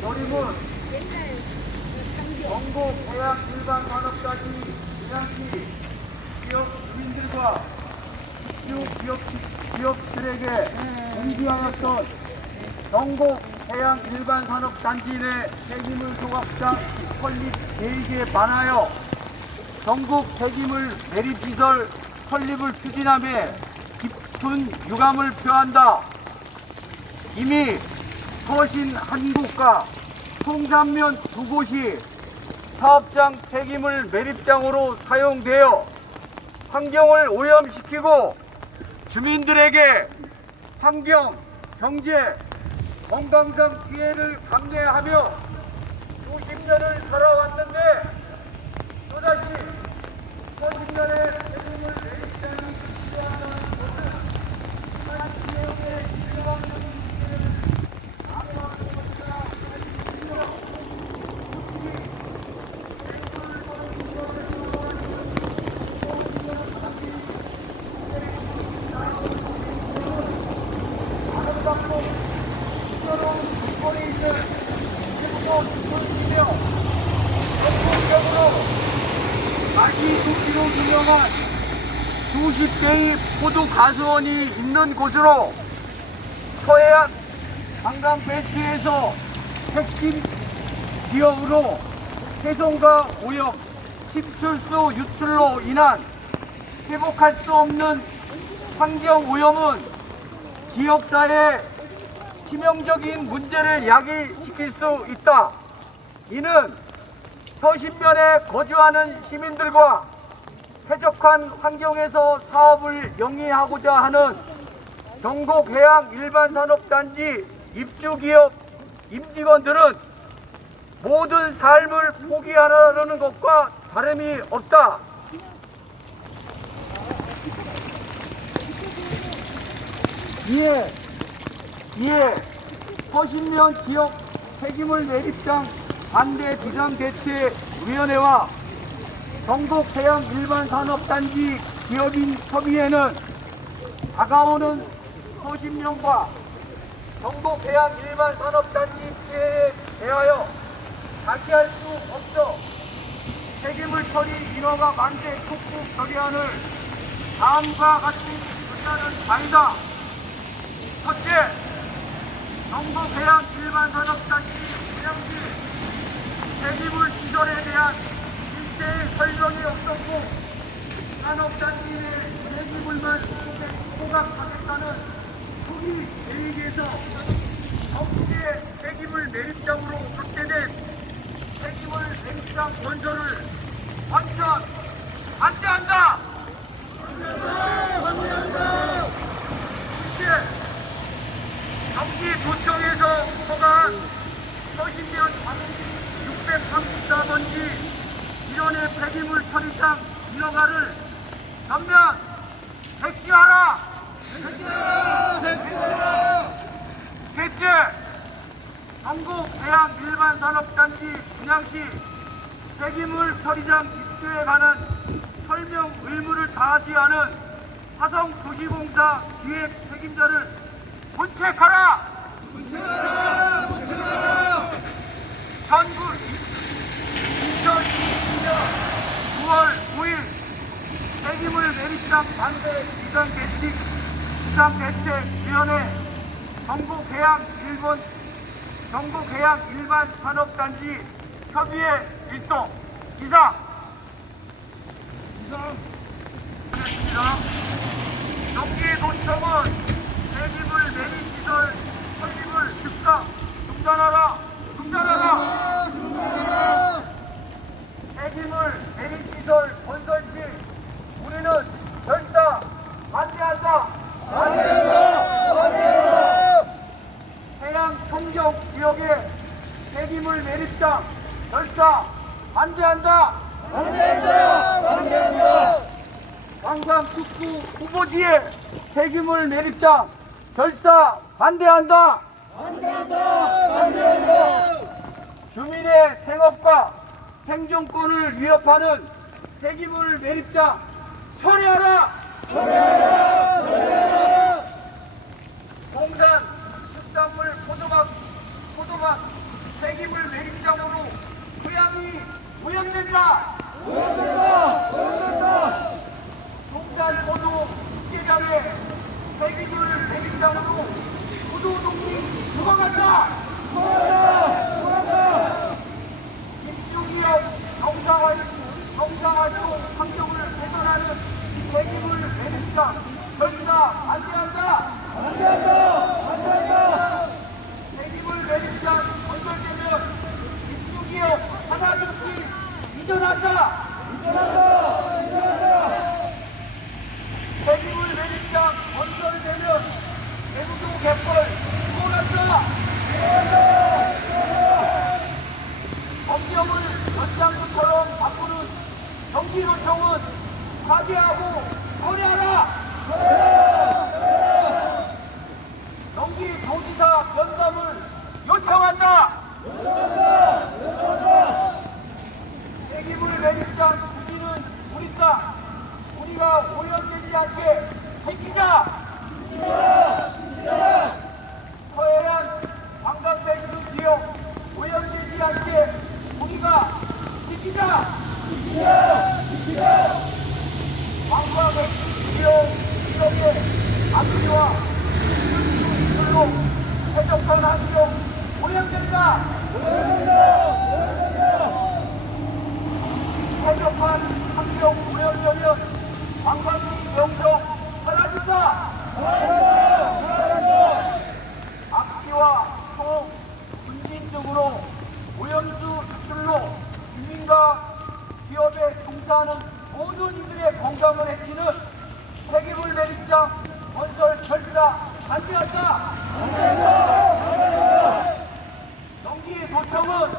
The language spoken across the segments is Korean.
조림은 전국 해양 일반 산업단지 분양시 기업 주민들과 입주 기업, 기업들에게 공지하였던 전국 해양 일반 산업단지 내 폐기물 소각장 설립 계획에 반하여 전국 폐기물 매립시설 설립을 추진하며 깊은 유감을 표한다. 이미 서신 한 곳과 송산면 두 곳이 사업장 폐기물 매립장으로 사용되어 환경을 오염시키고 주민들에게 환경, 경제, 건강상 피해를 감내하며 수십 년을 살아 29km 유명한 90개의 포도 가수원이 있는 곳으로 서해안 관광 배치에서 핵심 기업으로 해송과 오염, 침출수 유출로 인한 회복할 수 없는 환경 오염은 지역사회 치명적인 문제를 야기시킬 수 있다. 이는 서신면에 거주하는 시민들과 쾌적한 환경에서 사업을 영위하고자 하는 전국해양 일반산업단지 입주기업 임직원들은 모든 삶을 포기하려는 것과 다름이 없다. 이에 이에 서신면 지역 폐기물 매립장 반대 비상대책위원회와 전국해양 일반 산업단지 기업인 협의회는 다가오는 서신면과 전국해양 일반 산업단지 피해에 대하여 자기할 수 없어 폐기물 처리 인허가 만대 촉구 결의안을 다음과 같이 전하는 바이다. 첫째, 전국해양 일반 산업단지 분양시 폐기물 시설에 대한 일체의 설명이 없었고 산업단지 내 폐기물만 소각하겠다는 초기 계획에서 전국의 폐기물 매립장으로 확대된 폐기물 매립장 건설을 완전 반대한다! 둘째, 경기도청에서 허가한 134번지 1원의 폐기물 처리장 인허가를 전면 백지하라! 백지하라! 백지 전국 대한 일반 산업단지 분양시 폐기물 처리장 입주에 관한 설명 의무를 다하지 않은 화성 도시공사 기획 책임자를 본책하라! 전국해양 일본 전국해양 일반 산업단지 협의회 일동. 이상. 이상. 경기도청은 폐기물 매립시설 설립을 즉각 중단하라 폐기물 매립시설 건설 시 우리는 절대 반대한다 반대한다 반대한다 청정 지역의 폐기물 매립장 절대 반대한다 반대한다 반대한다 관광 특구 후보지의 폐기물 매립장 결사 반대한다. 반대한다. 반대한다. 주민의 생업과 생존권을 위협하는 폐기물 매립장 처리하라. 처리하라. 포도밭 폐기물 매립장으로 고향이 오염된다. 오염된다! 오염된다! 동산 포도 축제장에 폐기물 매립장으로 포도 농민 죽어간다. 도망가! 도망가! 입주기업 정상활, 정상활동 환경을 개선하는 폐기물 매립장 절차 반대한다. 안 된다! 안 된다! 폐기물 매립장 건설되면 입주기업 하나둘씩 이전한다. 이전한다! 폐기물 매립장 건설되면 대구도 갯벌 수원한다. 법령을 연장구처럼 바꾸는 정기노총은 파괴하고 거래하라. 경기 도지사 면담을 요청한다. 폐 기물 매립장 부지는 우리 땅. 우리가 오염되지 않게 지키자. 서해안 관광백수 지역 오염되지 않게 우리가 지키자. 관광백수 지역 지역의 안기와 물로 해적한 환경 오염된다. 해적한 환경 오염되면 관광지 명성 사라진다. 악기와 소, 군진 등으로 오염수 유출로 주민과 기업에 종사하는 모든 이들의 건강을 해치는 폐기물 매립장 건설 절차 반대한다. 경기도청은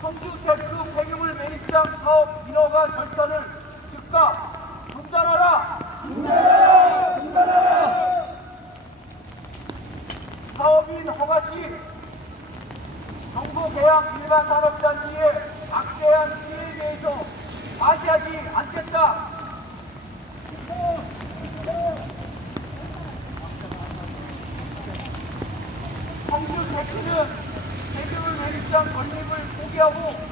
성주테크 매립장 사업 인허가 절차를 즉각 중단하라. 사업인 허가 시 정부 계약 일반 산업단지의 막대한 피해에 대해서 과시하지 않겠다. 성주 대표는 폐기물 매립장 건립을 포기하고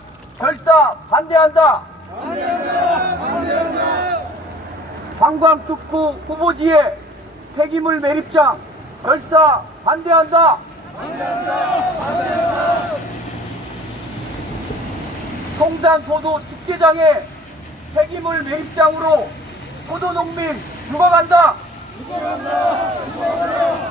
결사 반대한다. 관광특구 후보지에 폐기물 매립장 결사 반대한다. 송산 포도 축제장에 폐기물 매립장으로 포도 농민 죽어간다. 죽어간다! 죽어간다!